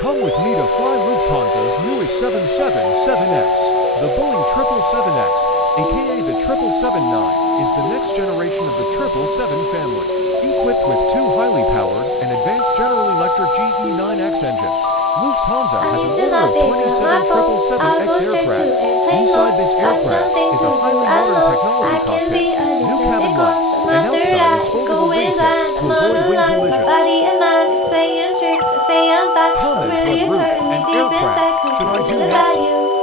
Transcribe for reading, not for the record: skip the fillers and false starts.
Come with me to fly Lufthansa's newest 777X. The Boeing 777X, aka the 777-9, is the next generation of the 777 family. Equipped with two highly powered and advanced General Electric GE9X engines, Lufthansa has an order of 27 777X aircraft. Inside this aircraft is a highly modern technology cockpit, new cabin lights, and outside is foldable wingtips to avoid wing collisions. Comment what route and aircraft should I do next?